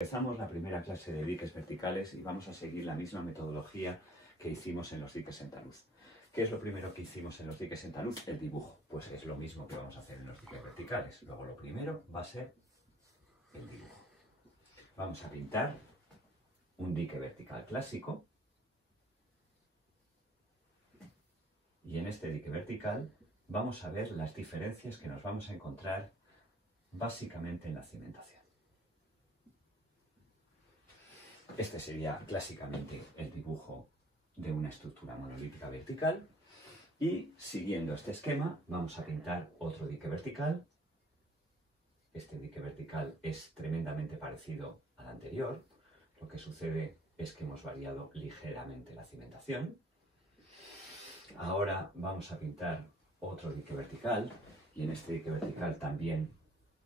Empezamos la primera clase de diques verticales y vamos a seguir la misma metodología que hicimos en los diques en talud. ¿Qué es lo primero que hicimos en los diques en talud? El dibujo. Pues es lo mismo que vamos a hacer en los diques verticales. Luego lo primero va a ser el dibujo. Vamos a pintar un dique vertical clásico. Y en este dique vertical vamos a ver las diferencias que nos vamos a encontrar básicamente en la cimentación. Este sería clásicamente el dibujo de una estructura monolítica vertical y siguiendo este esquema vamos a pintar otro dique vertical. Este dique vertical es tremendamente parecido al anterior. Lo que sucede es que hemos variado ligeramente la cimentación. Ahora vamos a pintar otro dique vertical y en este dique vertical también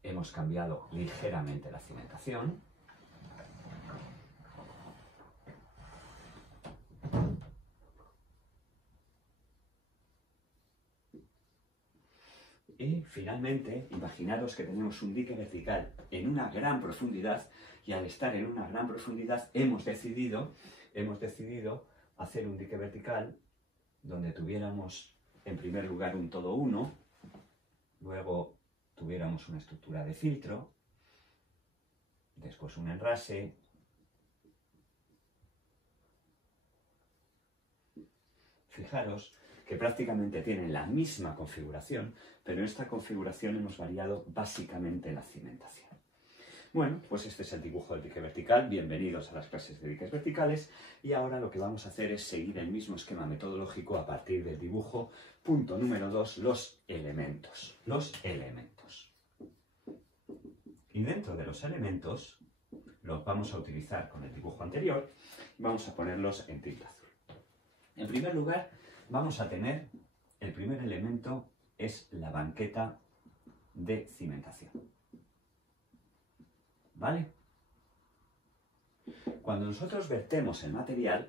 hemos cambiado ligeramente la cimentación. Y finalmente, imaginaros que tenemos un dique vertical en una gran profundidad y al estar en una gran profundidad hemos decidido hacer un dique vertical donde tuviéramos en primer lugar un todo uno, luego tuviéramos una estructura de filtro, después un enrase, fijaros que prácticamente tienen la misma configuración, pero en esta configuración hemos variado básicamente la cimentación. Bueno, pues este es el dibujo del dique vertical. Bienvenidos a las clases de diques verticales y ahora lo que vamos a hacer es seguir el mismo esquema metodológico a partir del dibujo. Punto número 2, los elementos. Los elementos. Y dentro de los elementos los vamos a utilizar con el dibujo anterior y vamos a ponerlos en tinta azul. En primer lugar, vamos a tener, el primer elemento es la banqueta de cimentación. ¿Vale? Cuando nosotros vertemos el material,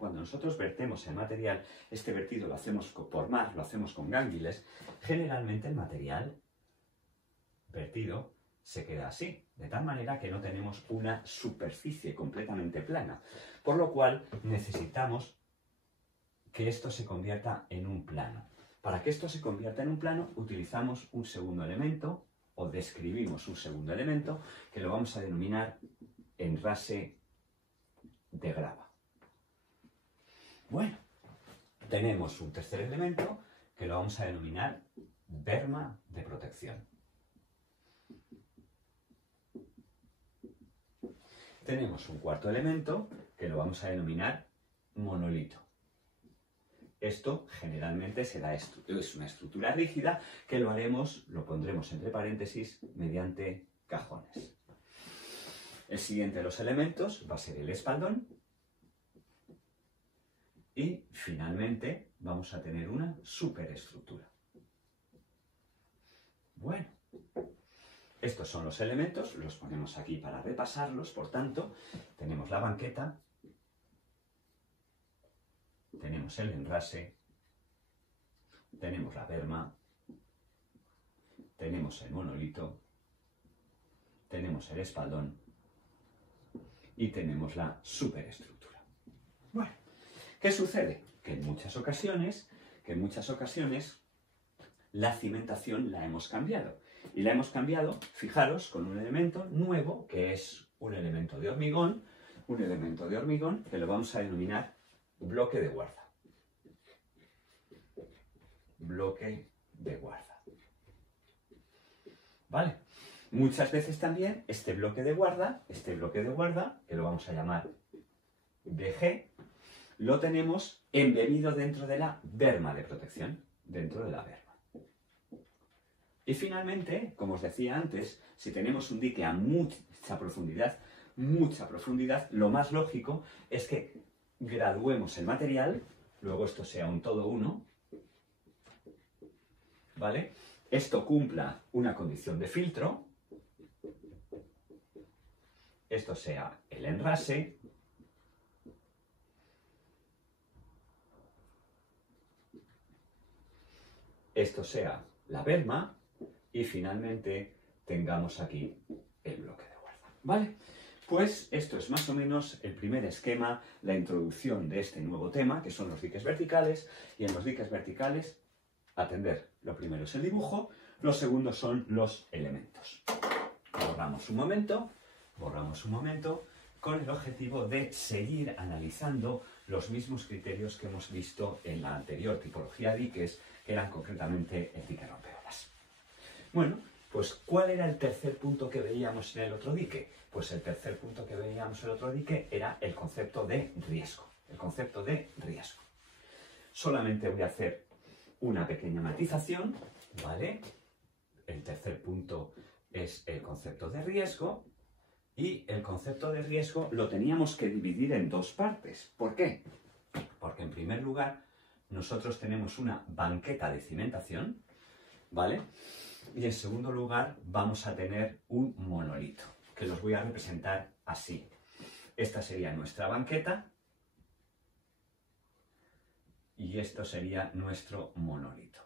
este vertido lo hacemos por mar, lo hacemos con gánguiles, generalmente el material vertido se queda así, de tal manera que no tenemos una superficie completamente plana, por lo cual necesitamos que esto se convierta en un plano. Para que esto se convierta en un plano, utilizamos un segundo elemento, o describimos un segundo elemento, que lo vamos a denominar enrase de grava. Bueno, tenemos un tercer elemento, que lo vamos a denominar berma de protección. Tenemos un cuarto elemento, que lo vamos a denominar monolito. Esto generalmente es una estructura rígida que lo pondremos entre paréntesis mediante cajones. El siguiente de los elementos va a ser el espaldón y finalmente vamos a tener una superestructura. Bueno, estos son los elementos, los ponemos aquí para repasarlos, por tanto, tenemos la banqueta, tenemos el enrase, tenemos la berma, tenemos el monolito, tenemos el espaldón y tenemos la superestructura. Bueno, ¿qué sucede? Que en muchas ocasiones la cimentación la hemos cambiado. Y la hemos cambiado, fijaros, con un elemento nuevo, que es un elemento de hormigón que lo vamos a denominar bloque de guarda. Bloque de guarda. ¿Vale? Muchas veces también este bloque de guarda, que lo vamos a llamar BG, lo tenemos embebido dentro de la berma de protección, dentro de la berma. Y finalmente, como os decía antes, si tenemos un dique a mucha profundidad, lo más lógico es que graduemos el material, luego esto sea un todo uno, ¿vale? Esto cumpla una condición de filtro, esto sea el enrase, esto sea la berma y finalmente tengamos aquí el bloque de guarda, ¿vale? Pues esto es más o menos el primer esquema, la introducción de este nuevo tema, que son los diques verticales, y en los diques verticales, atender. Lo primero es el dibujo, lo segundo son los elementos. Borramos un momento, con el objetivo de seguir analizando los mismos criterios que hemos visto en la anterior tipología de diques, que eran concretamente el dique rompeolas. Bueno, pues ¿cuál era el tercer punto que veíamos en el otro dique? Pues el tercer punto que veíamos en el otro dique era el concepto de riesgo. El concepto de riesgo. Solamente voy a hacer una pequeña matización, ¿vale? El tercer punto es el concepto de riesgo. Y el concepto de riesgo lo teníamos que dividir en dos partes. ¿Por qué? Porque en primer lugar nosotros tenemos una banqueta de cimentación, ¿vale? Y en segundo lugar vamos a tener un monolito, que los voy a representar así. Esta sería nuestra banqueta y esto sería nuestro monolito.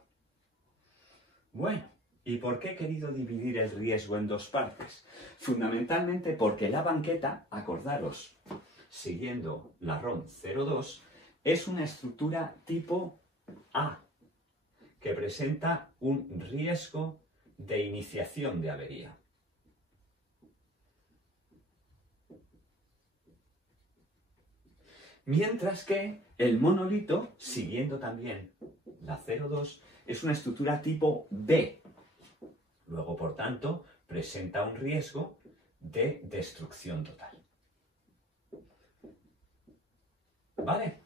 Bueno, ¿y por qué he querido dividir el riesgo en dos partes? Fundamentalmente porque la banqueta, acordaros, siguiendo la ROM 02, es una estructura tipo A, que presenta un riesgo de iniciación de avería. Mientras que el monolito, siguiendo también la 02, es una estructura tipo B. Luego, por tanto, presenta un riesgo de destrucción total. ¿Vale?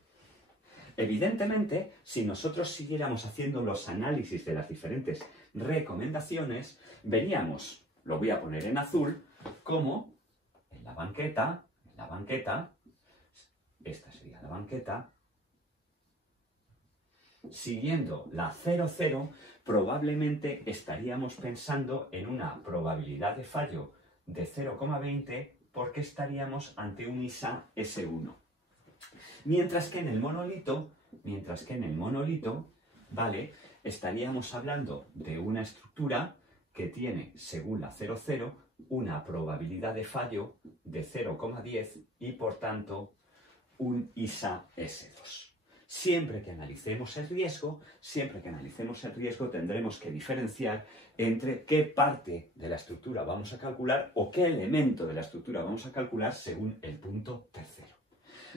Evidentemente, si nosotros siguiéramos haciendo los análisis de las diferentes recomendaciones, veríamos, lo voy a poner en azul, como en la banqueta, esta sería la banqueta, siguiendo la 00, probablemente estaríamos pensando en una probabilidad de fallo de 0,20 porque estaríamos ante un ISA S1. Mientras que en el monolito, ¿vale? Estaríamos hablando de una estructura que tiene, según la 00, una probabilidad de fallo de 0,10 y, por tanto, un ISA S2. Siempre que analicemos el riesgo, tendremos que diferenciar entre qué parte de la estructura vamos a calcular o qué elemento de la estructura vamos a calcular según el punto tercero.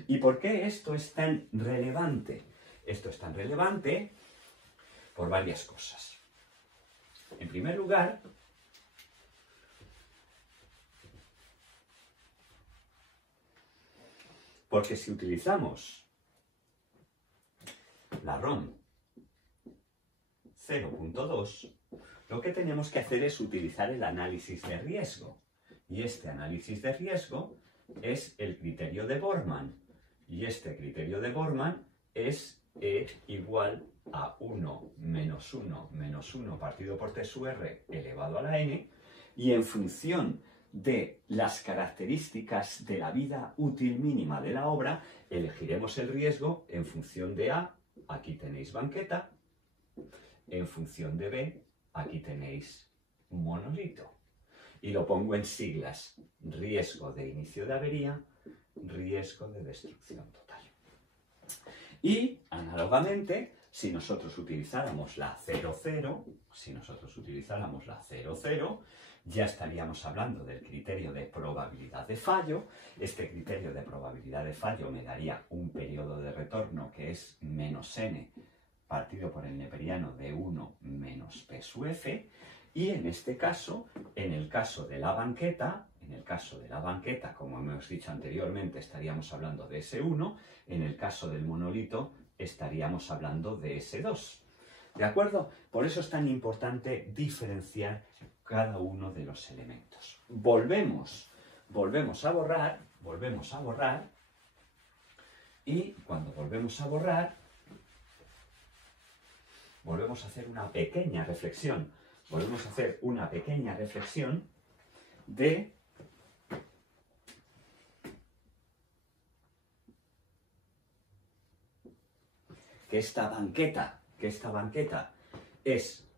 ¿Y por qué esto es tan relevante? Esto es tan relevante por varias cosas. En primer lugar, porque si utilizamos la ROM 0.2, lo que tenemos que hacer es utilizar el análisis de riesgo. Y este análisis de riesgo es el criterio de Borman. Y este criterio de Borman es E igual a 1 menos 1 menos 1 partido por T sub R elevado a la N. Y en función de las características de la vida útil mínima de la obra, elegiremos el riesgo en función de A, aquí tenéis banqueta, en función de B, aquí tenéis monolito. Y lo pongo en siglas: riesgo de inicio de avería, riesgo de destrucción total. Y, análogamente, si nosotros utilizáramos la 00, ya estaríamos hablando del criterio de probabilidad de fallo. Este criterio de probabilidad de fallo me daría un periodo de retorno que es menos n partido por el neperiano de 1 menos P sub F. Y en este caso, en el caso de la banqueta, como hemos dicho anteriormente, estaríamos hablando de S1, en el caso del monolito estaríamos hablando de S2. ¿De acuerdo? Por eso es tan importante diferenciar cada uno de los elementos. Volvemos a borrar, y cuando volvemos a borrar, volvemos a hacer una pequeña reflexión. De que esta banqueta es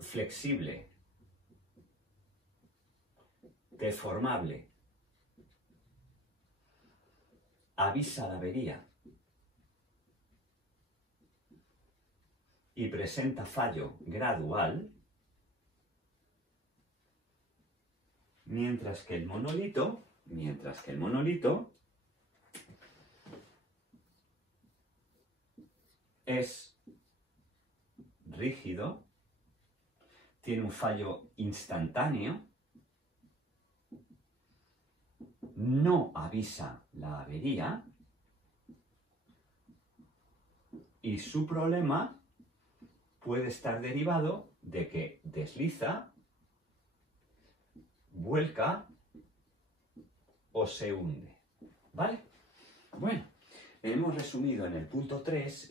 flexible, deformable avisa la avería y presenta fallo gradual, mientras que el monolito es rígido, tiene un fallo instantáneo, no avisa la avería y su problema puede estar derivado de que desliza, vuelca o se hunde. ¿Vale? Bueno, hemos resumido en el punto 3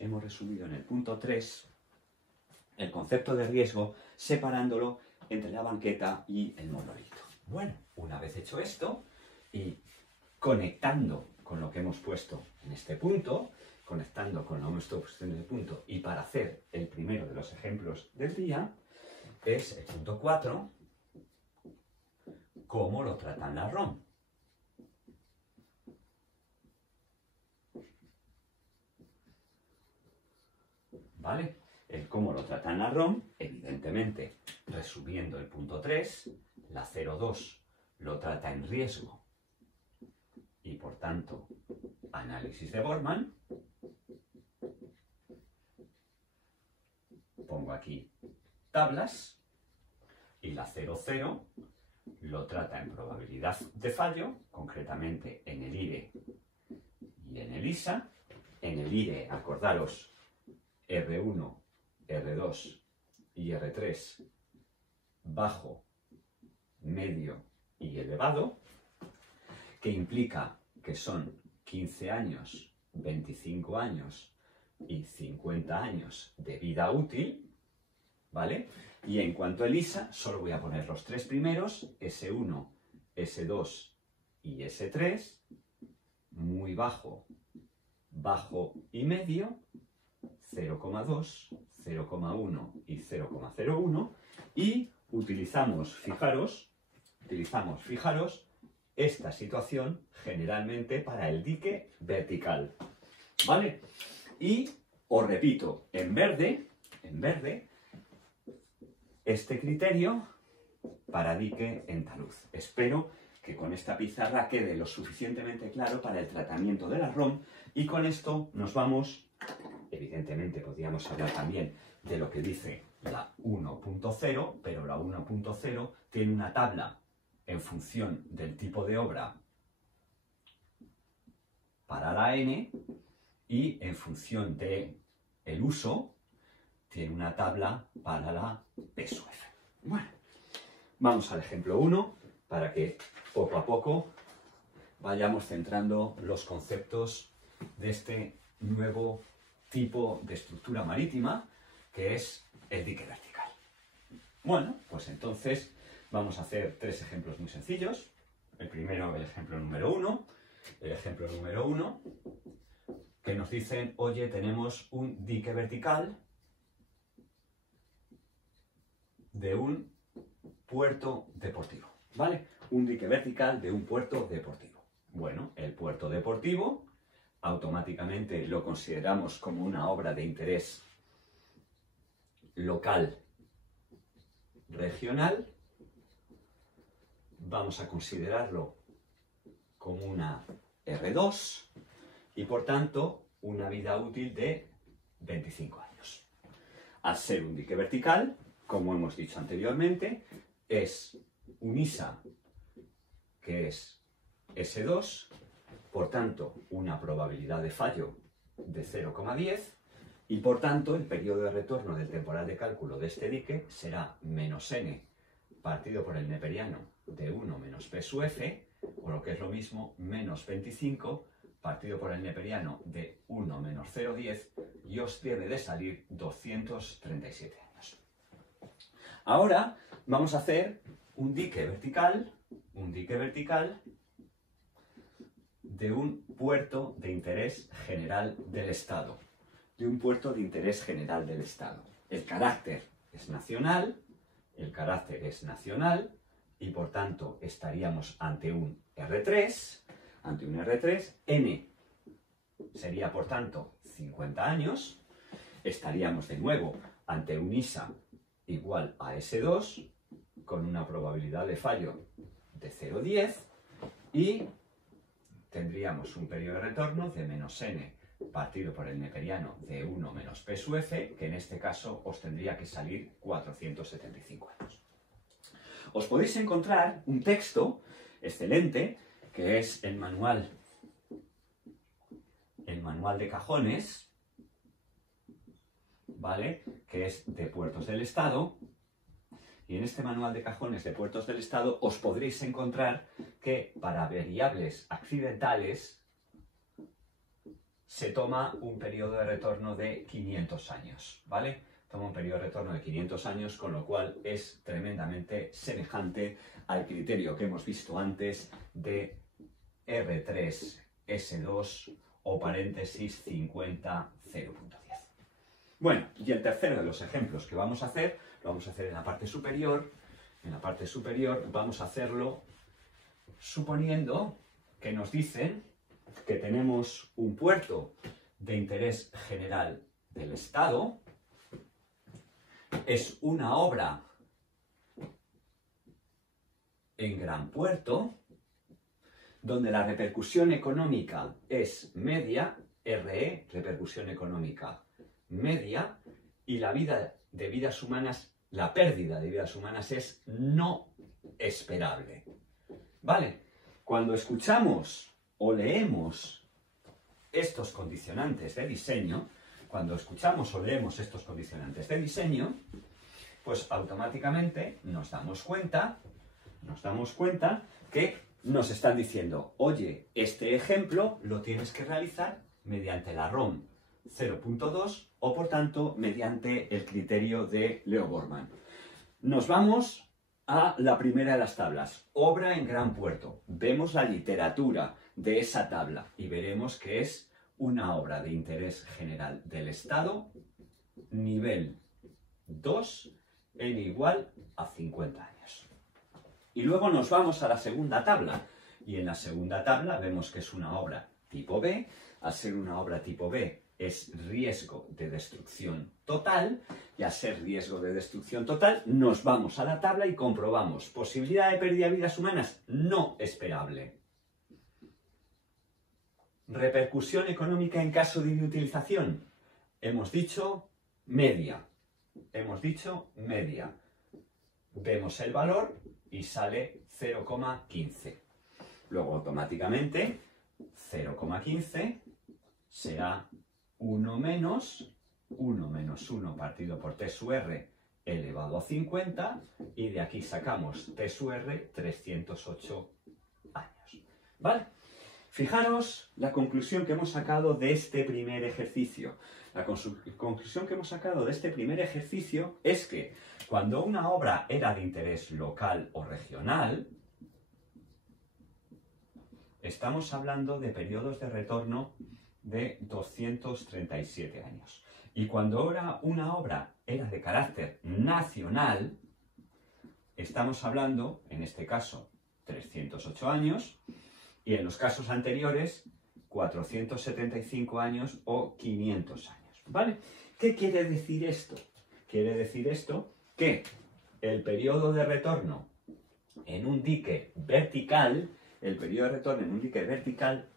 el concepto de riesgo separándolo entre la banqueta y el monolito. Bueno, una vez hecho esto y conectando con lo que hemos puesto en este punto, y para hacer el primero de los ejemplos del día, es el punto 4, cómo lo tratan la ROM. ¿Vale? El cómo lo tratan la ROM, evidentemente, resumiendo el punto 3, la 0,2 lo trata en riesgo y, por tanto, análisis de Borman. Pongo aquí tablas y la 0,0 lo trata en probabilidad de fallo, concretamente en el IRE y en el ISA. En el IRE, acordaros, R1, R2 y R3 bajo, medio y elevado, que implica que son 15 años, 25 años y 50 años de vida útil, ¿vale? Y en cuanto al ISA, solo voy a poner los tres primeros, S1, S2 y S3, muy bajo, bajo y medio, 0,2, 0,1 y 0,01, y utilizamos, fijaros, esta situación generalmente para el dique vertical, ¿vale? Y os repito, en verde, este criterio para dique en talud. Espero que con esta pizarra quede lo suficientemente claro para el tratamiento de la ROM, y con esto nos vamos. Evidentemente podríamos hablar también de lo que dice la 1.0, pero la 1.0 tiene una tabla en función del tipo de obra para la N y en función del uso tiene una tabla para la P sub F. Bueno, vamos al ejemplo 1 para que poco a poco vayamos centrando los conceptos de este nuevo tipo de estructura marítima que es el dique vertical. Bueno, pues entonces vamos a hacer tres ejemplos muy sencillos. El primero, el ejemplo número 1. El ejemplo número 1 que nos dicen, oye, tenemos un dique vertical de un puerto deportivo, ¿vale? Un dique vertical de un puerto deportivo. Bueno, el puerto deportivo automáticamente lo consideramos como una obra de interés local, regional. Vamos a considerarlo como una R2 y, por tanto, una vida útil de 25 años. Al ser un dique vertical, como hemos dicho anteriormente, es un ISA que es S2, por tanto, una probabilidad de fallo de 0,10 y, por tanto, el periodo de retorno del temporal de cálculo de este dique será menos n partido por el neperiano de 1 menos P sub F, o lo que es lo mismo, menos 25 partido por el neperiano de 1 menos 0,10, y os debe de salir 237 años. Ahora vamos a hacer un dique vertical de un puerto de interés general del Estado. El carácter es nacional, y por tanto estaríamos ante un R3, N sería por tanto 50 años. Estaríamos de nuevo ante un ISA igual a S2 con una probabilidad de fallo de 0,10 y tendríamos un periodo de retorno de menos n partido por el neperiano de 1 menos P sub f, que en este caso os tendría que salir 475 años. Os podéis encontrar un texto excelente, que es el manual de cajones, ¿vale? Que es de Puertos del Estado. Y en este manual de cajones de Puertos del Estado os podréis encontrar que para variables accidentales se toma un periodo de retorno de 500 años, ¿vale? Toma un periodo de retorno de 500 años, con lo cual es tremendamente semejante al criterio que hemos visto antes de R3, S2 o paréntesis 50, 0.10. Bueno, y el tercero de los ejemplos que vamos a hacer, lo vamos a hacer en la parte superior. En la parte superior vamos a hacerlo suponiendo que nos dicen que tenemos un puerto de interés general del Estado, es una obra en Gran Puerto, donde la repercusión económica es media, RE, repercusión económica media, y la pérdida de vidas humanas es no esperable. ¿Vale? Cuando escuchamos o leemos estos condicionantes de diseño, pues automáticamente nos damos cuenta que nos están diciendo, oye, este ejemplo lo tienes que realizar mediante la ROM 0.2 o por tanto mediante el criterio de Leo Borman. Nos vamos a la primera de las tablas, obra en Gran Puerto. Vemos la literatura de esa tabla y veremos que es una obra de interés general del Estado, nivel 2, en igual a 50 años. Y luego nos vamos a la segunda tabla, y en la segunda tabla vemos que es una obra tipo B. Al ser una obra tipo B es riesgo de destrucción total, y al ser riesgo de destrucción total nos vamos a la tabla y comprobamos posibilidad de pérdida de vidas humanas no esperable. Repercusión económica en caso de inutilización. Hemos dicho media. Vemos el valor y sale 0,15. Luego automáticamente 0,15 será 1 menos 1 partido por T sub R elevado a 50, y de aquí sacamos T sub R 308 años. ¿Vale? Fijaros la conclusión que hemos sacado de este primer ejercicio. La conclusión que hemos sacado de este primer ejercicio es que cuando una obra era de interés local o regional, estamos hablando de periodos de retorno de 237 años. Y cuando una obra era de carácter nacional, estamos hablando, en este caso, 308 años, y en los casos anteriores, 475 años o 500 años. ¿Vale? ¿Qué quiere decir esto? Quiere decir esto que el periodo de retorno en un dique vertical,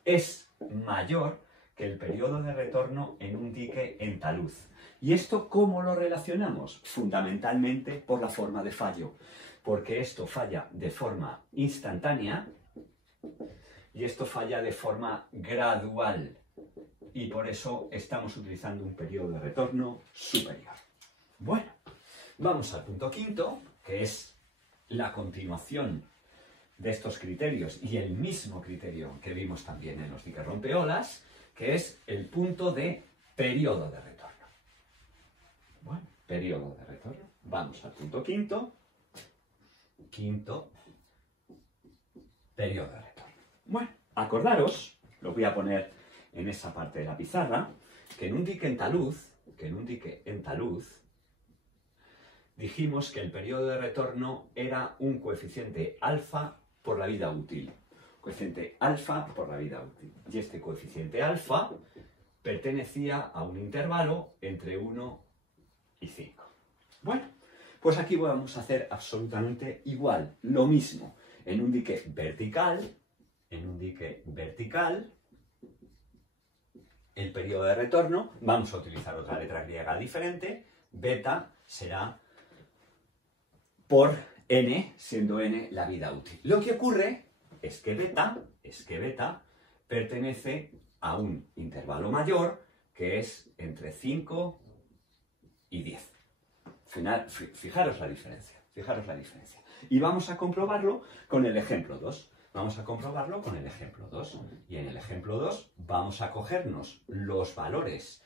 es mayor que el periodo de retorno en un dique en talud. ¿Y esto cómo lo relacionamos? Fundamentalmente por la forma de fallo, porque esto falla de forma instantánea y esto falla de forma gradual, y por eso estamos utilizando un periodo de retorno superior. Bueno, vamos al punto quinto, que es la continuación de estos criterios y el mismo criterio que vimos también en los diques rompeolas, que es el punto de periodo de retorno. Bueno, periodo de retorno. Vamos al punto quinto. Quinto, periodo de retorno. Bueno, acordaros, lo voy a poner en esa parte de la pizarra, que en un dique en talud, dijimos que el periodo de retorno era un coeficiente alfa por la vida útil. coeficiente alfa por la vida útil. Y este coeficiente alfa pertenecía a un intervalo entre 1 y 5. Bueno, pues aquí vamos a hacer absolutamente igual, lo mismo. En un dique vertical, el periodo de retorno, vamos a utilizar otra letra griega diferente, beta será por n, siendo n la vida útil. Lo que ocurre es que beta pertenece a un intervalo mayor que es entre 5 y 10. Fijaros la diferencia, Y vamos a comprobarlo con el ejemplo 2. Y en el ejemplo 2 vamos a cogernos los valores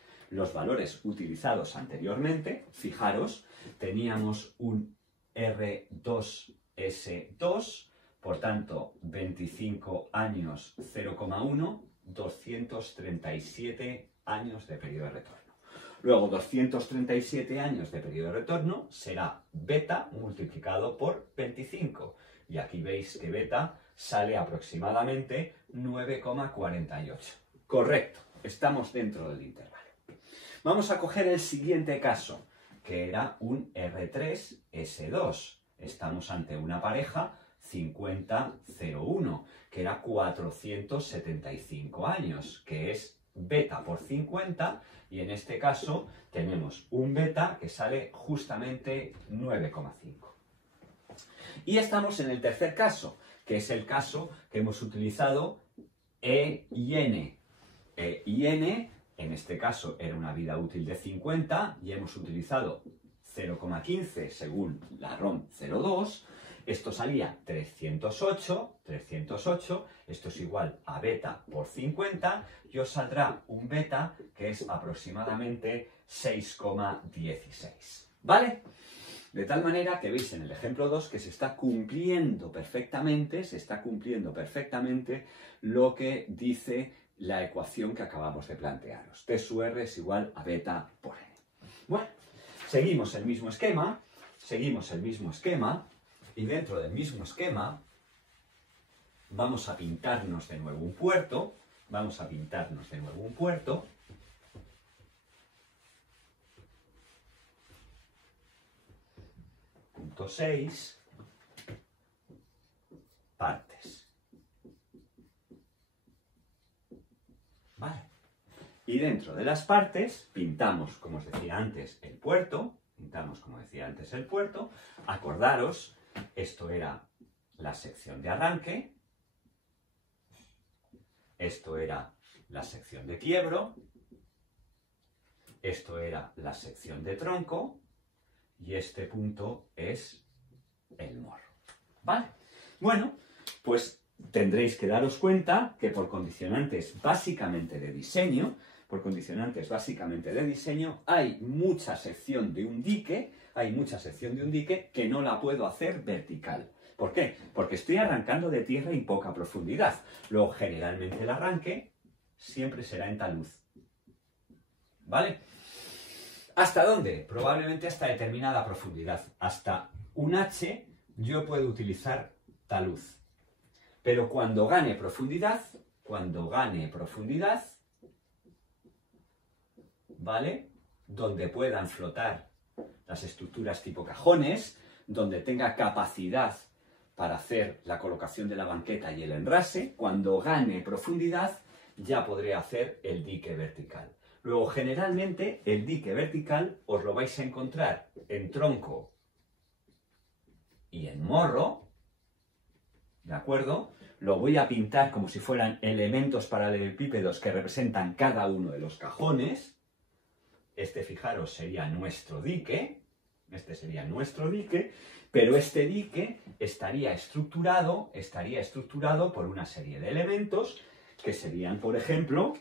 utilizados anteriormente. Fijaros, teníamos un R2S2, por tanto, 25 años 0,1, 237 años de periodo de retorno. Luego, 237 años de periodo de retorno será beta multiplicado por 25. Y aquí veis que beta sale aproximadamente 9,48. Correcto, estamos dentro del intervalo. Vamos a coger el siguiente caso, que era un R3S2. Estamos ante una pareja 50-01, que era 475 años, que es beta por 50, y en este caso tenemos un beta que sale justamente 9,5. Y estamos en el tercer caso, que es el caso que hemos utilizado E y N. E y N, en este caso, era una vida útil de 50 y hemos utilizado 0,15 según la ROM 02. Esto salía 308, esto es igual a beta por 50, y os saldrá un beta que es aproximadamente 6,16. ¿Vale? De tal manera que veis en el ejemplo 2 que se está cumpliendo perfectamente lo que dice la ecuación que acabamos de plantearos. T sub R es igual a beta por N. Bueno, seguimos el mismo esquema, y dentro del mismo esquema vamos a pintarnos de nuevo un puerto, punto 6, partes. Vale. Y dentro de las partes pintamos, como os decía antes, el puerto. Acordaros, esto era la sección de arranque, esto era la sección de quiebro, esto era la sección de tronco, y este punto es el morro. ¿Vale? Bueno, pues tendréis que daros cuenta que por condicionantes básicamente de diseño, hay mucha sección de un dique, que no la puedo hacer vertical. ¿Por qué? Porque estoy arrancando de tierra y poca profundidad. Luego, generalmente el arranque siempre será en talud. ¿Vale? ¿Hasta dónde? Probablemente hasta determinada profundidad. Hasta un H yo puedo utilizar talud. Pero cuando gane profundidad, ¿vale? Donde puedan flotar las estructuras tipo cajones, donde tenga capacidad para hacer la colocación de la banqueta y el enrase, cuando gane profundidad ya podré hacer el dique vertical. Luego, generalmente, el dique vertical os lo vais a encontrar en tronco y en morro, ¿de acuerdo? Lo voy a pintar como si fueran elementos paralelepípedos que representan cada uno de los cajones. Este, fijaros, sería nuestro dique. Pero este dique estaría estructurado por una serie de elementos que serían, por ejemplo,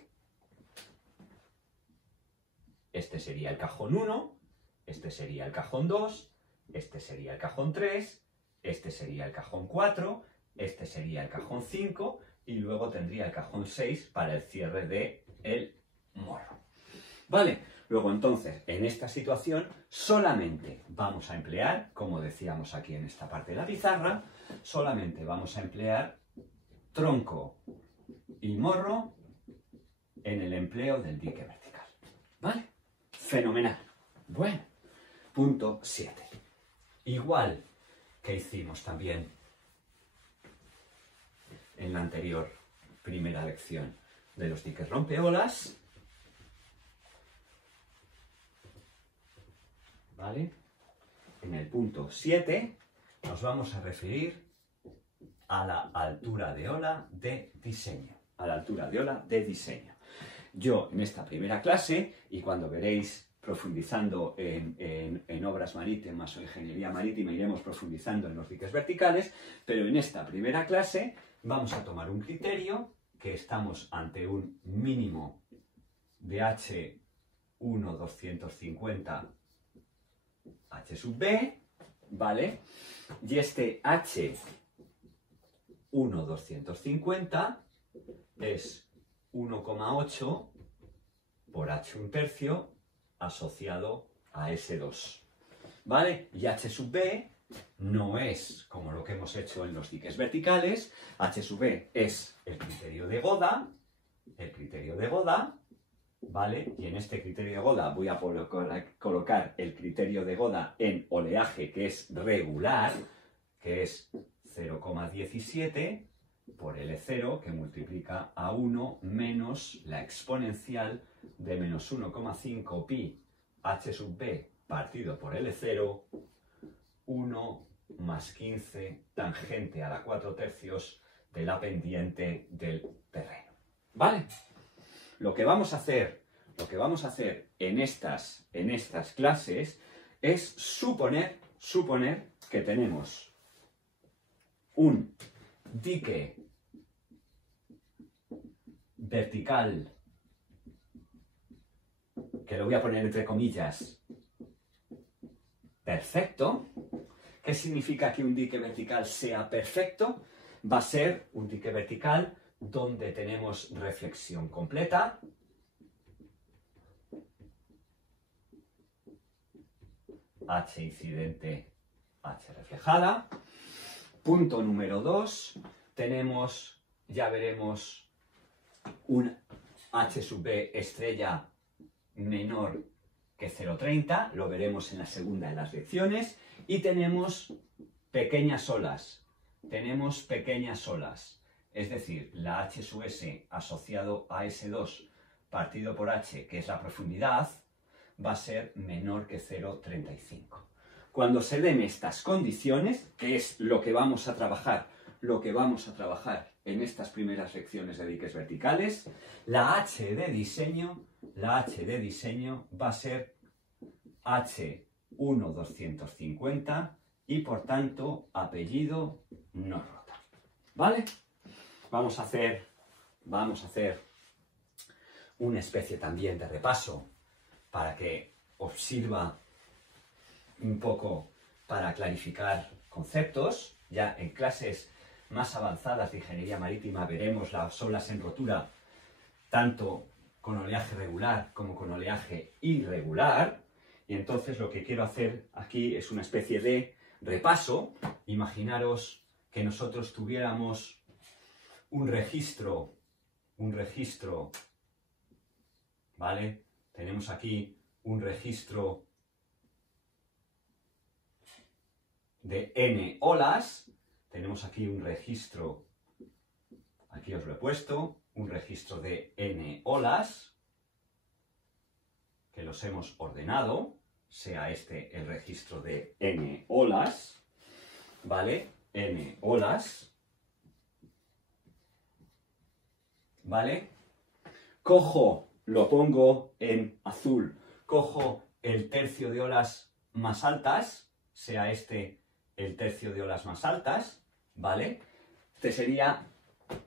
este sería el cajón 1, este sería el cajón 2, este sería el cajón 3, este sería el cajón 4, este sería el cajón 5 y luego tendría el cajón 6 para el cierre del morro. ¿Vale? Luego, entonces, en esta situación solamente vamos a emplear, como decíamos aquí en esta parte de la pizarra, solamente vamos a emplear tronco y morro en el empleo del dique vertical. ¿Vale? Fenomenal. Bueno, punto 7. Igual que hicimos también en la anterior primera lección de los diques rompeolas. ¿Vale? En el punto 7 nos vamos a referir a la altura de ola de diseño. A la altura de ola de diseño. Yo en esta primera clase, y cuando veréis profundizando en obras marítimas o ingeniería marítima, iremos profundizando en los diques verticales, pero en esta primera clase vamos a tomar un criterio que estamos ante un mínimo de H1,250 H sub B, ¿vale? Y este H1,250 es 1,8 por H1/3 asociado a S2, ¿vale? Y H sub B no es como lo que hemos hecho en los diques verticales. H sub B es el criterio de Goda, ¿vale? Y en este criterio de Goda voy a colocar el criterio de Goda en oleaje que es regular, que es 0,17 por L0, que multiplica a 1 menos la exponencial de menos 1,5 pi H sub B partido por L0, 1 más 15 tangente a la 4/3 de la pendiente del terreno. ¿Vale? Lo que vamos a hacer en estas clases es suponer que tenemos un dique vertical, que lo voy a poner entre comillas, perfecto. ¿Qué significa que un dique vertical sea perfecto? Va a ser un dique vertical donde tenemos reflexión completa, H incidente, H reflejada. Punto número 2, tenemos, ya veremos, un H sub B estrella menor que 0,30, lo veremos en la segunda de las lecciones, y tenemos pequeñas olas, es decir, la H sub S asociado a S2 partido por H, que es la profundidad, va a ser menor que 0,35. Cuando se den estas condiciones, que es lo que vamos a trabajar en estas primeras lecciones de diques verticales, la H de diseño va a ser H1,250 y por tanto apellido no rota. ¿Vale? Vamos a hacer una especie también de repaso para que os sirva un poco para clarificar conceptos. Ya en clases más avanzadas de ingeniería marítima veremos las olas en rotura tanto con oleaje regular como con oleaje irregular. Y entonces lo que quiero hacer aquí es una especie de repaso. Imaginaros que nosotros tuviéramos un registro, ¿vale? Tenemos aquí un registro de n olas, tenemos aquí un registro, aquí os lo he puesto, un registro de n olas, que los hemos ordenado, sea este el registro de n olas, ¿vale? N olas, ¿vale? Cojo, lo pongo en azul, cojo el tercio de olas más altas, sea este el tercio de olas más altas, ¿vale? Este sería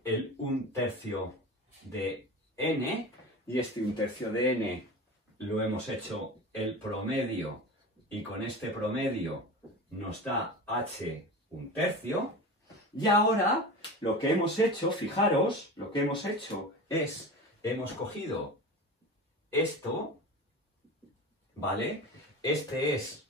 el 1/3 de n, y este 1/3 de n lo hemos hecho el promedio, y con este promedio nos da h 1/3. Y ahora lo que hemos hecho, fijaros, lo que hemos hecho es, hemos cogido esto, ¿vale? Este es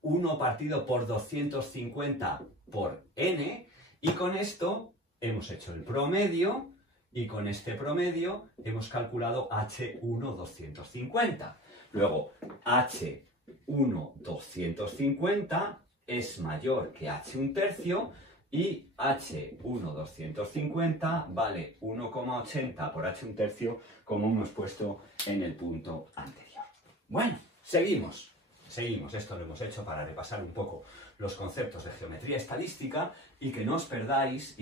1 partido por 250 por n, y con esto hemos hecho el promedio y con este promedio hemos calculado H1 250. Luego, H1 250 es mayor que H1 tercio y H1 250 vale 1,80 por H1 tercio, como hemos puesto en el punto anterior. Bueno, seguimos. Esto lo hemos hecho para repasar un poco los conceptos de geometría estadística y que no os perdáis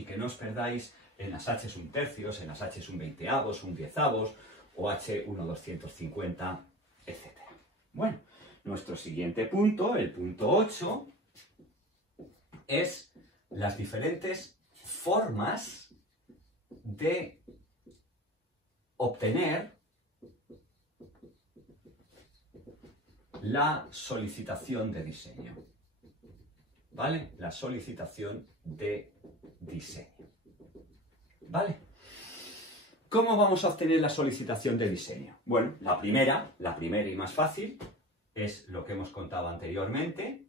en las H1 tercios, en las H1 veinteavos, 1 diezavos o H1 250, etc. Bueno, nuestro siguiente punto, el punto 8, es las diferentes formas de obtener la solicitación de diseño. ¿Vale? La solicitación de diseño. ¿Vale? ¿Cómo vamos a obtener la solicitación de diseño? Bueno, la primera y más fácil es lo que hemos contado anteriormente,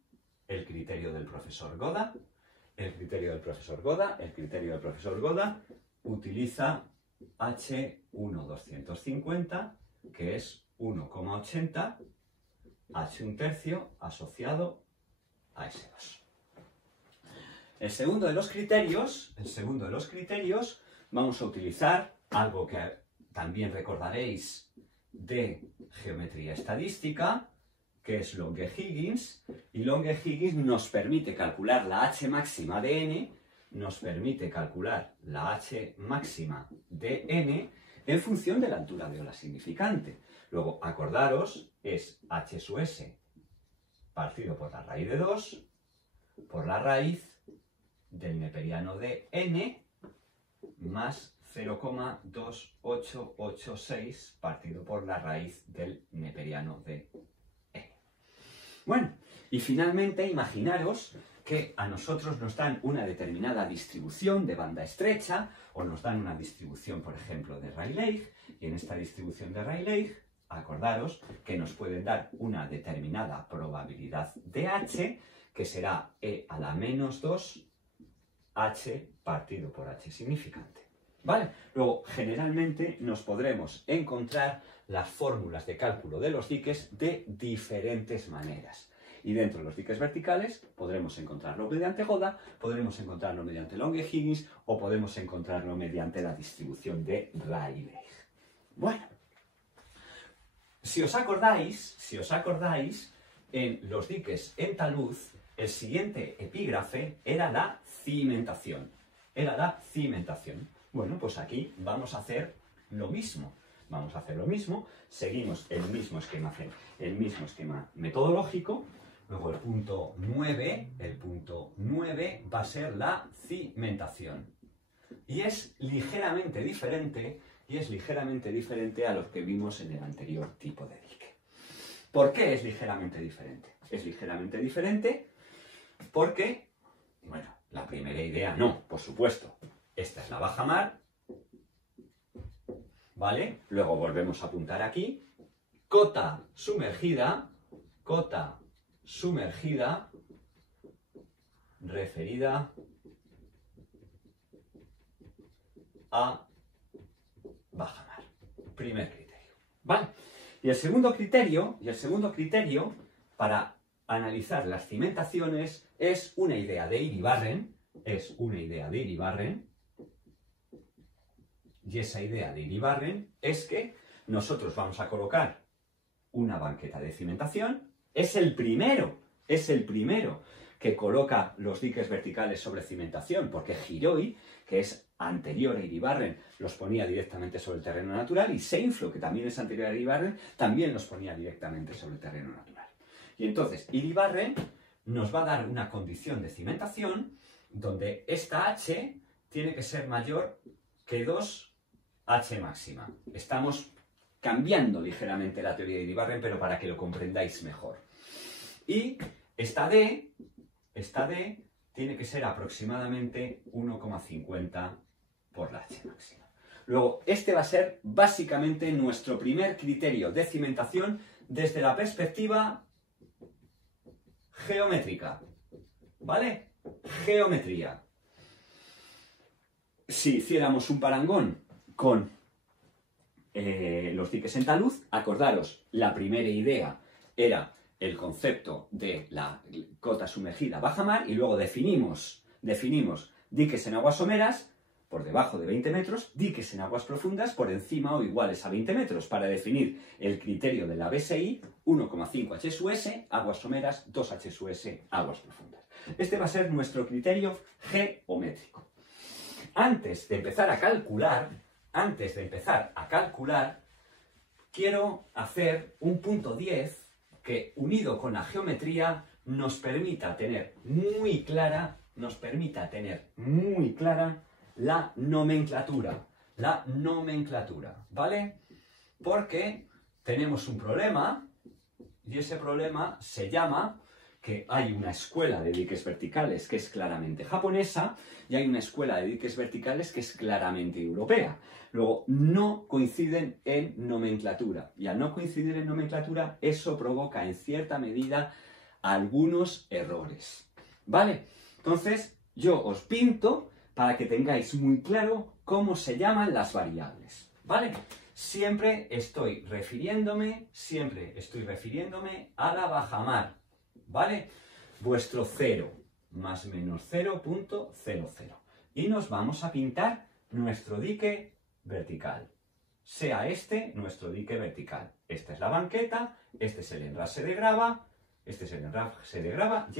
el criterio del profesor Goda. El criterio del profesor Goda utiliza H1 250, que es 1,80, H1 tercio asociado a S2. El segundo de los criterios, vamos a utilizar algo que también recordaréis de geometría estadística, que es Longe-Higgins, y Longe-Higgins nos permite calcular la H máxima de n, en función de la altura de ola significante. Luego, acordaros, es H sub S partido por la raíz de 2 por la raíz del neperiano de n más 0,2886 partido por la raíz del neperiano de n. Bueno, y finalmente imaginaros que a nosotros nos dan una determinada distribución de banda estrecha o nos dan una distribución, por ejemplo, de Rayleigh, y en esta distribución de Rayleigh, acordaros que nos pueden dar una determinada probabilidad de h, que será e a la menos 2 h partido por h significante. ¿Vale? Luego, generalmente nos podremos encontrar las fórmulas de cálculo de los diques de diferentes maneras. Y dentro de los diques verticales podremos encontrarlo mediante Goda, podremos encontrarlo mediante Longe-Higgins o podemos encontrarlo mediante la distribución de Rayleigh. Bueno, si os acordáis, en los diques en talud, el siguiente epígrafe era la cimentación. Bueno, pues aquí vamos a hacer lo mismo. Seguimos el mismo esquema metodológico. Luego el punto 9 va a ser la cimentación. Y es ligeramente diferente a lo que vimos en el anterior tipo de dique. ¿Por qué es ligeramente diferente? Es ligeramente diferente porque, bueno, la primera idea no, por supuesto. Esta es la bajamar, ¿vale? Luego volvemos a apuntar aquí. Cota sumergida referida a bajamar. Primer criterio. ¿Vale? Y el segundo criterio para analizar las cimentaciones es una idea de Iribarren. Y esa idea de Iribarren es que nosotros vamos a colocar una banqueta de cimentación. Es el primero que coloca los diques verticales sobre cimentación, porque Giraud, que es anterior a Iribarren, los ponía directamente sobre el terreno natural, y Seinfeld, que también es anterior a Iribarren, también los ponía directamente sobre el terreno natural. Y entonces Iribarren nos va a dar una condición de cimentación donde esta H tiene que ser mayor que 2H máxima. Estamos cambiando ligeramente la teoría de Iribarren, pero para que lo comprendáis mejor. Y esta D tiene que ser aproximadamente 1,50 por la H máxima. Luego, este va a ser básicamente nuestro primer criterio de cimentación desde la perspectiva geométrica. ¿Vale? Geometría. si hiciéramos un parangón con los diques en talud, acordaros, la primera idea era el concepto de la cota sumergida bajamar y luego definimos diques en aguas someras por debajo de 20 metros, diques en aguas profundas por encima o iguales a 20 metros para definir el criterio de la BSI 1,5 HSUS, aguas someras, 2 HSUS, aguas profundas. Este va a ser nuestro criterio geométrico. Antes de empezar a calcular, quiero hacer un punto 10 que, unido con la geometría, nos permita tener muy clara la nomenclatura, ¿vale? Porque tenemos un problema, y ese problema se llama que hay una escuela de diques verticales que es claramente japonesa y hay una escuela de diques verticales que es claramente europea. Luego, no coinciden en nomenclatura. Y al no coincidir en nomenclatura, eso provoca en cierta medida algunos errores. ¿Vale? Entonces, yo os pinto para que tengáis muy claro cómo se llaman las variables. ¿Vale? Siempre estoy refiriéndome a la bajamar. ¿Vale? Vuestro 0 más menos 0.00. Y nos vamos a pintar nuestro dique vertical. Sea este nuestro dique vertical. Esta es la banqueta, este es el enrase de grava, y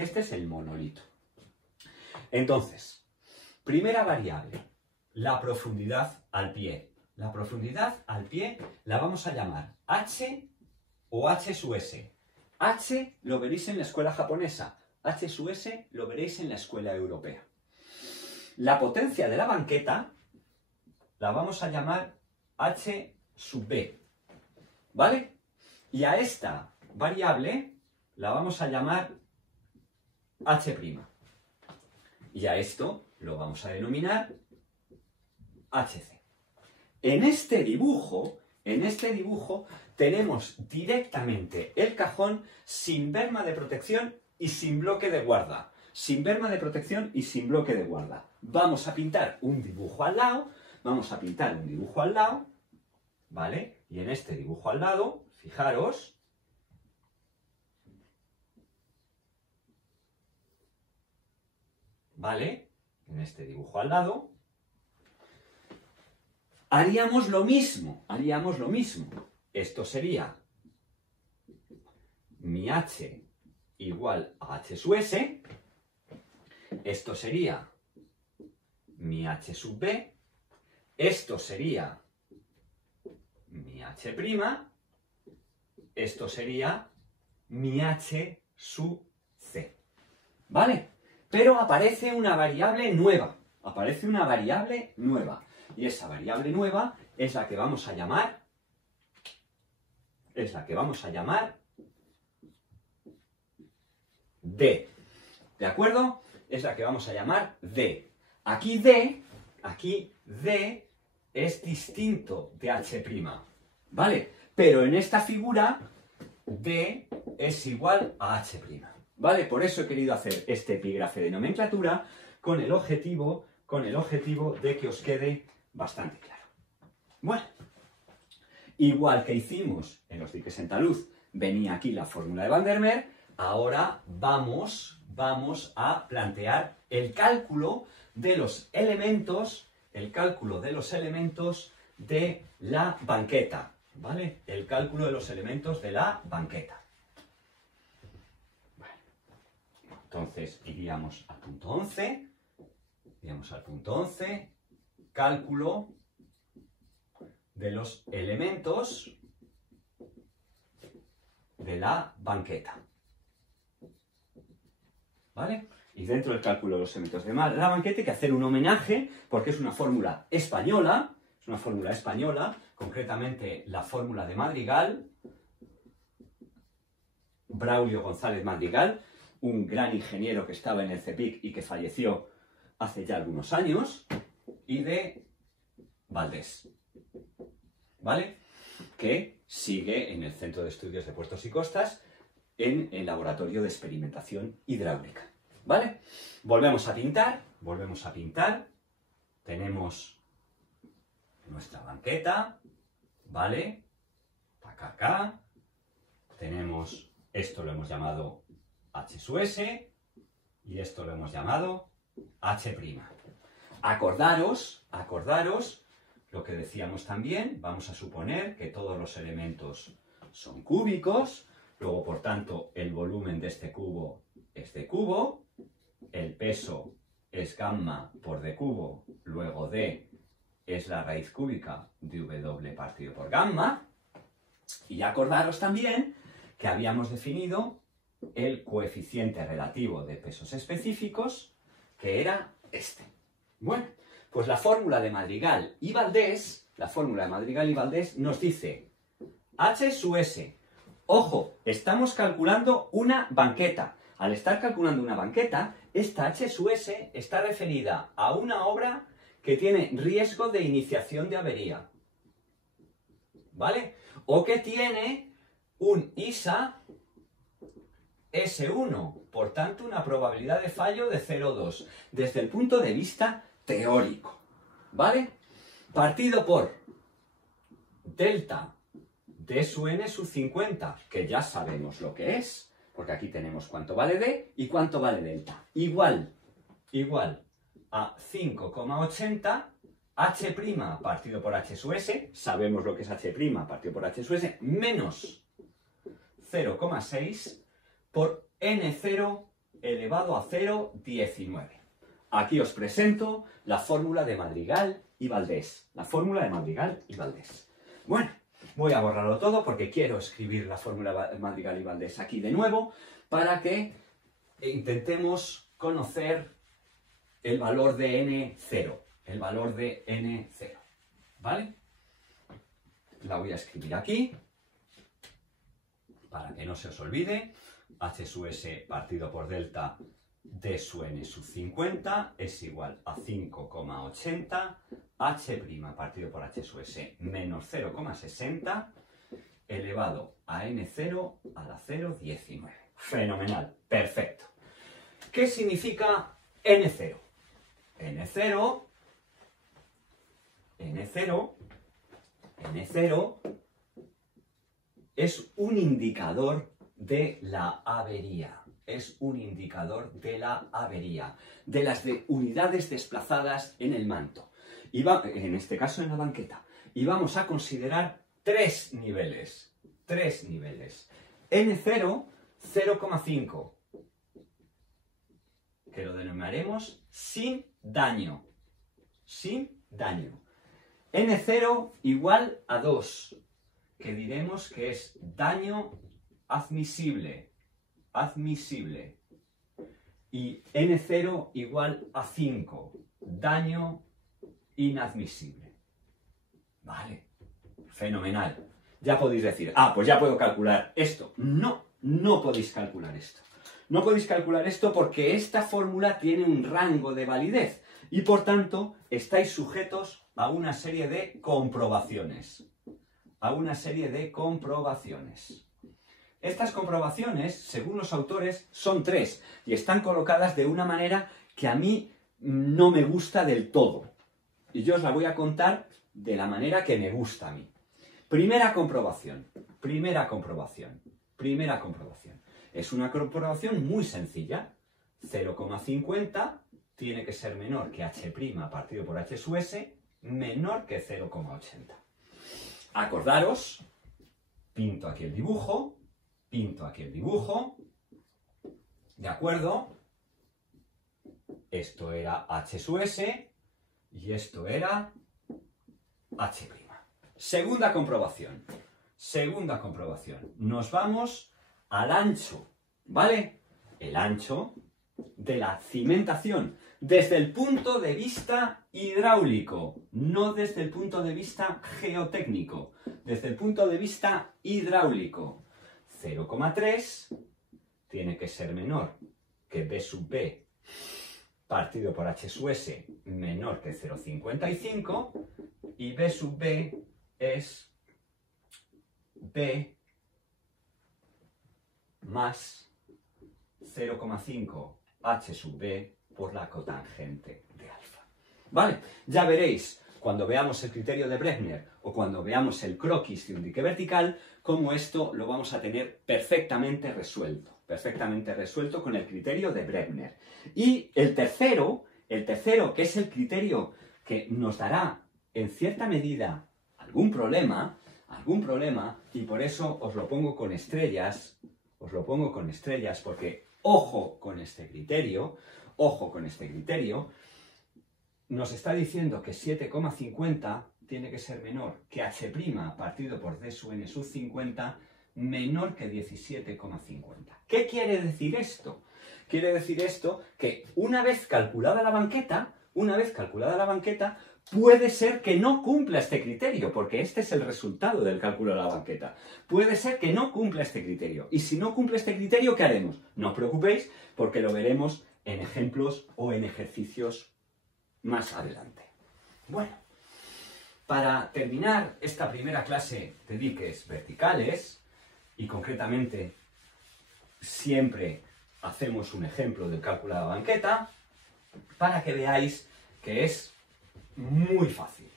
este es el monolito. Entonces, primera variable, la profundidad al pie. La profundidad al pie la vamos a llamar H o H sub S. H lo veréis en la escuela japonesa, H sub S lo veréis en la escuela europea. La potencia de la banqueta la vamos a llamar H sub B, ¿vale? Y a esta variable la vamos a llamar H'. Y a esto lo vamos a denominar HC. En este dibujo tenemos directamente el cajón sin berma de protección y sin bloque de guarda. Sin berma de protección y sin bloque de guarda. Vamos a pintar un dibujo al lado, ¿vale? Y en este dibujo al lado, fijaros, ¿vale? En este dibujo al lado, haríamos lo mismo. Esto sería mi H igual a H sub S. Esto sería mi H sub B. Esto sería mi H'. Esto sería mi H sub C. ¿Vale? Pero aparece una variable nueva. Y esa variable nueva es la que vamos a llamar D. ¿De acuerdo? Es la que vamos a llamar D. Aquí D es distinto de H'. ¿Vale? Pero en esta figura D es igual a H'. ¿Vale? Por eso he querido hacer este epígrafe de nomenclatura con el objetivo de que os quede bastante claro. Bueno, igual que hicimos en los diques en talud, venía aquí la fórmula de Van der Meer, ahora vamos a plantear el cálculo de los elementos, de la banqueta, ¿vale? El cálculo de los elementos de la banqueta. Bueno, entonces iríamos al punto 11, cálculo de los elementos de la banqueta. ¿Vale? Y dentro del cálculo de los elementos de la banqueta hay que hacer un homenaje, porque es una fórmula española, concretamente la fórmula de Madrigal, Braulio González Madrigal, un gran ingeniero que estaba en el CEPIC y que falleció hace ya algunos años, y de Valdés, ¿vale? Que sigue en el Centro de Estudios de Puertos y Costas en el Laboratorio de Experimentación Hidráulica, ¿vale? Volvemos a pintar. tenemos nuestra banqueta, ¿vale? Acá. Tenemos, esto lo hemos llamado H sub S y esto lo hemos llamado H'. Acordaros lo que decíamos también, vamos a suponer que todos los elementos son cúbicos, luego por tanto el volumen de este cubo es d cubo, el peso es gamma por d cubo, luego d es la raíz cúbica de w partido por gamma, y acordaros también que habíamos definido el coeficiente relativo de pesos específicos, que era este. Bueno, pues la fórmula de Madrigal y Valdés nos dice H sub S. Ojo, estamos calculando una banqueta. Al estar calculando una banqueta, esta H sub S está referida a una obra que tiene riesgo de iniciación de avería, ¿vale? O que tiene un ISA S1, por tanto una probabilidad de fallo de 0,2, desde el punto de vista teórico, ¿vale? Partido por delta D sub n sub 50, que ya sabemos lo que es, porque aquí tenemos cuánto vale D y cuánto vale delta, igual a 5,80 H' partido por H sub S, sabemos lo que es H' partido por H sub S, menos 0,6 por N0 elevado a 0,19. Aquí os presento la fórmula de Madrigal y Valdés. Bueno, voy a borrarlo todo porque quiero escribir la fórmula de Madrigal y Valdés aquí de nuevo para que intentemos conocer el valor de N0. ¿Vale? La voy a escribir aquí para que no se os olvide. H sub S partido por delta D sub n sub 50 es igual a 5,80 H' partido por H sub S menos 0,60 elevado a N0 a la 0,19. Fenomenal, perfecto. ¿Qué significa N0? N0 es un indicador de la avería. De las unidades desplazadas en el manto. En este caso en la banqueta. Y vamos a considerar tres niveles. N0, 0,5. Que lo denominaremos sin daño. N0 igual a 2, que diremos que es daño admisible. Y N0 igual a 5, daño inadmisible. Vale, fenomenal. Ya podéis decir, pues ya puedo calcular esto. No podéis calcular esto. No podéis calcular esto porque esta fórmula tiene un rango de validez y por tanto estáis sujetos a una serie de comprobaciones. Estas comprobaciones, según los autores, son 3 y están colocadas de una manera que a mí no me gusta del todo. Y yo os la voy a contar de la manera que me gusta a mí. Primera comprobación. Es una comprobación muy sencilla. 0,50 tiene que ser menor que H' partido por H sub S, menor que 0,80. Acordaros, pinto aquí el dibujo, ¿de acuerdo? Esto era H sub S y esto era H'. Segunda comprobación. Nos vamos al ancho, ¿vale? El ancho de la cimentación, desde el punto de vista hidráulico, no desde el punto de vista geotécnico, desde el punto de vista hidráulico. 0,3 tiene que ser menor que B sub B partido por H sub S menor que 0,55 y B sub B es B más 0,5 H sub B por la cotangente de alfa. ¿Vale? Ya veréis, cuando veamos el criterio de Bregner o cuando veamos el croquis de un dique vertical, cómo esto lo vamos a tener perfectamente resuelto con el criterio de Bregner. Y el tercero, que es el criterio que nos dará, en cierta medida, algún problema, y por eso os lo pongo con estrellas, porque ojo con este criterio, nos está diciendo que 7,50 tiene que ser menor que h' partido por d sub n sub 50 menor que 17,50. ¿Qué quiere decir esto? Quiere decir esto que una vez calculada la banqueta, puede ser que no cumpla este criterio, porque este es el resultado del cálculo de la banqueta. Puede ser que no cumpla este criterio. Y si no cumple este criterio, ¿qué haremos? No os preocupéis, porque lo veremos en ejemplos o en ejercicios más adelante. Bueno, para terminar esta primera clase de diques verticales, y concretamente siempre hacemos un ejemplo del cálculo de la banqueta, para que veáis que es muy fácil,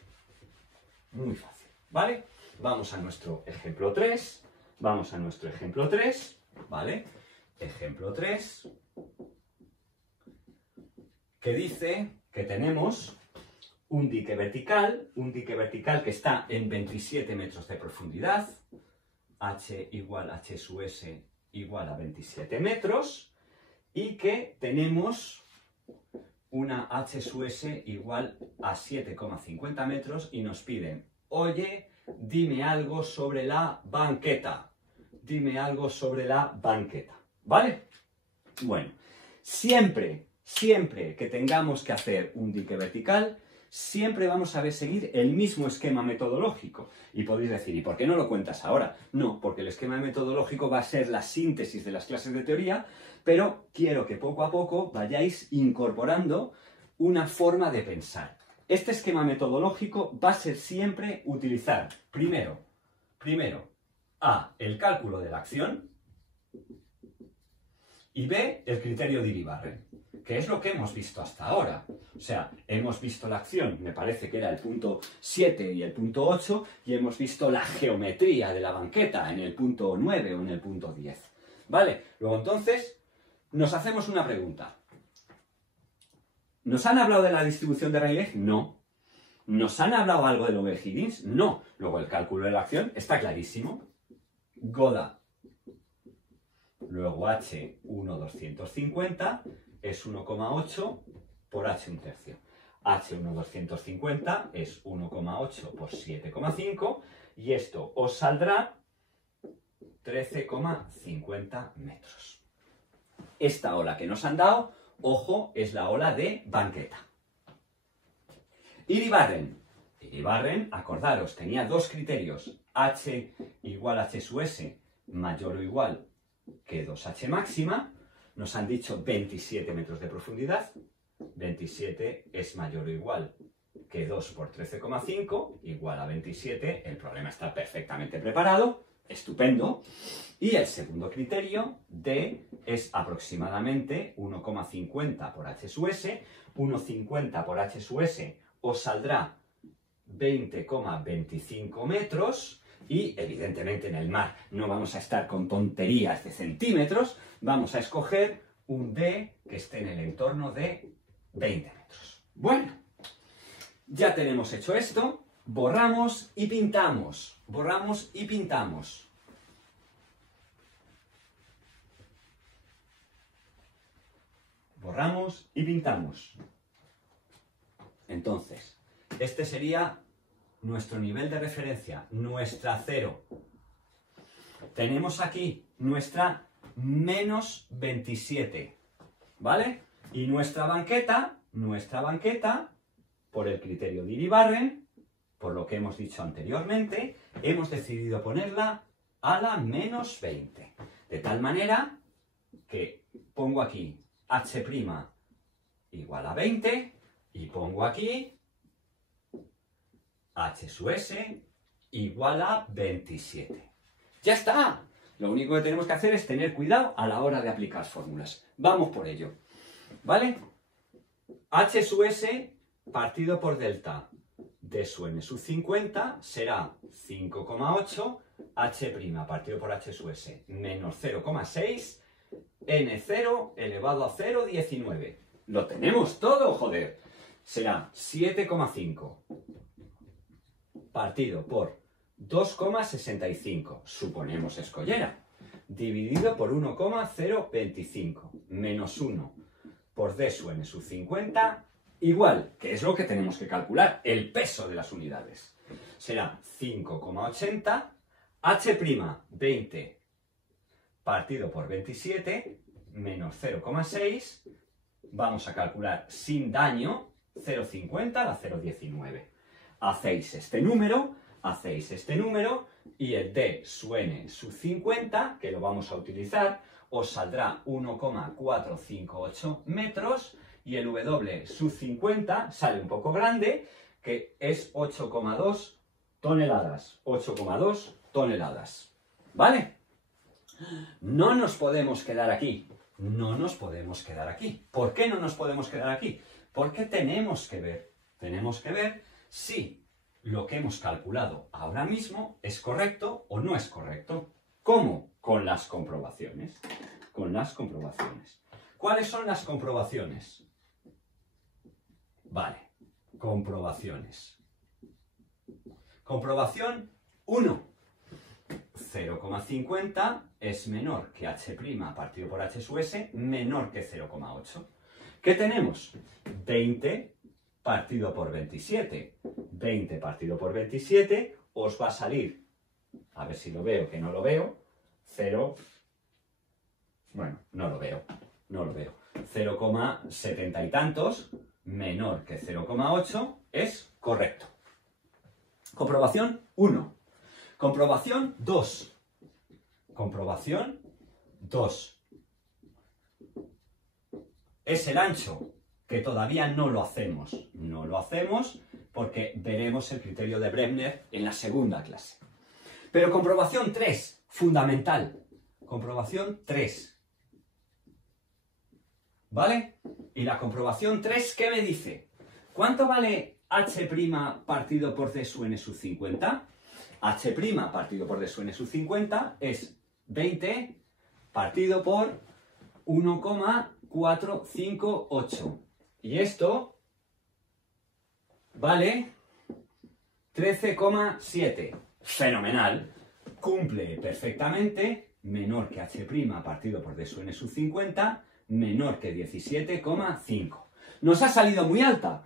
¿vale? Vamos a nuestro ejemplo 3, ¿vale? Ejemplo 3, que dice que tenemos un dique vertical que está en 27 metros de profundidad, h igual h sub s igual a 27 metros, y que tenemos una h sub s igual a 7,50 metros y nos piden, oye, dime algo sobre la banqueta. ¿Vale? Bueno, siempre que tengamos que hacer un dique vertical, siempre vamos a seguir el mismo esquema metodológico. Y podéis decir, ¿y por qué no lo cuentas ahora? No, porque el esquema metodológico va a ser la síntesis de las clases de teoría, pero quiero que poco a poco vayáis incorporando una forma de pensar. Este esquema metodológico va a ser siempre utilizar, primero, A, el cálculo de la acción, y B, el criterio de Iribarren, que es lo que hemos visto hasta ahora. O sea, hemos visto la acción, me parece que era el punto 7 y el punto 8, y hemos visto la geometría de la banqueta en el punto 9 o en el punto 10. ¿Vale? Luego entonces, nos hacemos una pregunta. ¿Nos han hablado de la distribución de Rayleigh? No. ¿Nos han hablado algo de Lobel-Higgins? No. Luego el cálculo de la acción está clarísimo. Goda. Luego h 1,250 es 1,8 por h 1/3. h 1,250 es 1,8 por 7,5 y esto os saldrá 13,50 metros. Esta ola que nos han dado, ojo, es la ola de banqueta. Iribarren, acordaros, tenía dos criterios, h igual a h sub s mayor o igual que 2h máxima, nos han dicho 27 metros de profundidad, 27 es mayor o igual que 2 por 13,5, igual a 27, el problema está perfectamente preparado, estupendo. Y el segundo criterio, D, es aproximadamente 1,50 por h sub s, 1,50 por h sub s os saldrá 20,25 metros, y evidentemente en el mar no vamos a estar con tonterías de centímetros, vamos a escoger un D que esté en el entorno de 20 metros. Bueno, ya tenemos hecho esto, borramos y pintamos, Entonces, este sería nuestro nivel de referencia, nuestra 0. Tenemos aquí nuestra menos 27, ¿vale? Y nuestra banqueta, por el criterio de Iribarren, por lo que hemos dicho anteriormente, hemos decidido ponerla a la menos 20. De tal manera que pongo aquí h' igual a 20 y pongo aquí h sub s igual a 27. ¡Ya está! Lo único que tenemos que hacer es tener cuidado a la hora de aplicar fórmulas. Vamos por ello. ¿Vale? H sub s partido por delta d sub n sub 50 será 5,8 h' partido por h sub s menos 0,6 n0 elevado a 0, 19. Lo tenemos todo, joder. Será 7,5 partido por 2,65, suponemos escollera, dividido por 1,025, menos 1 por d sub n sub 50, igual, que es lo que tenemos que calcular, el peso de las unidades. Será 5,80, h' 20 partido por 27, menos 0,6, vamos a calcular sin daño, 0,50 a la 0,19. Hacéis este número y el d sub n sub 50, que lo vamos a utilizar, os saldrá 1,458 metros y el w sub 50 sale un poco grande, que es 8,2 toneladas. 8,2 toneladas. ¿Vale? No nos podemos quedar aquí. No nos podemos quedar aquí. ¿Por qué no nos podemos quedar aquí? Porque tenemos que ver si lo que hemos calculado ahora mismo es correcto o no es correcto. ¿Cómo? Con las comprobaciones. Con las comprobaciones. ¿Cuáles son las comprobaciones? Vale, comprobaciones. Comprobación 1. 0,50 es menor que h' partido por h sub s menor que 0,8. ¿Qué tenemos? 20 partido por 27. 20 partido por 27 os va a salir, a ver si lo veo, que no lo veo, 0, bueno, no lo veo, 0,70 y tantos menor que 0,8 es correcto. Comprobación 1. Comprobación 2. Comprobación 2. Es el ancho, que todavía no lo hacemos. No lo hacemos porque veremos el criterio de Brebner en la segunda clase. Pero comprobación 3, fundamental. Comprobación 3. ¿Vale? Y la comprobación 3, ¿qué me dice? ¿Cuánto vale h' partido por d sub n sub 50? h' partido por d sub n sub 50 es 20 partido por 1,458. Y esto vale 13,7. Fenomenal. Cumple perfectamente, menor que h' partido por d sub n sub 50, menor que 17,5. Nos ha salido muy alta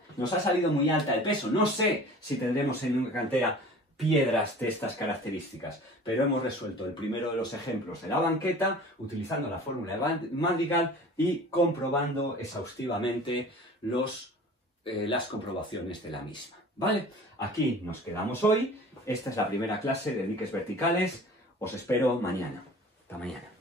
el peso. No sé si tendremos en una cantera piedras de estas características, pero hemos resuelto el primero de los ejemplos de la banqueta utilizando la fórmula de Madrigal y comprobando exhaustivamente las comprobaciones de la misma. ¿Vale? Aquí nos quedamos hoy. Esta es la primera clase de diques verticales. Os espero mañana. Hasta mañana.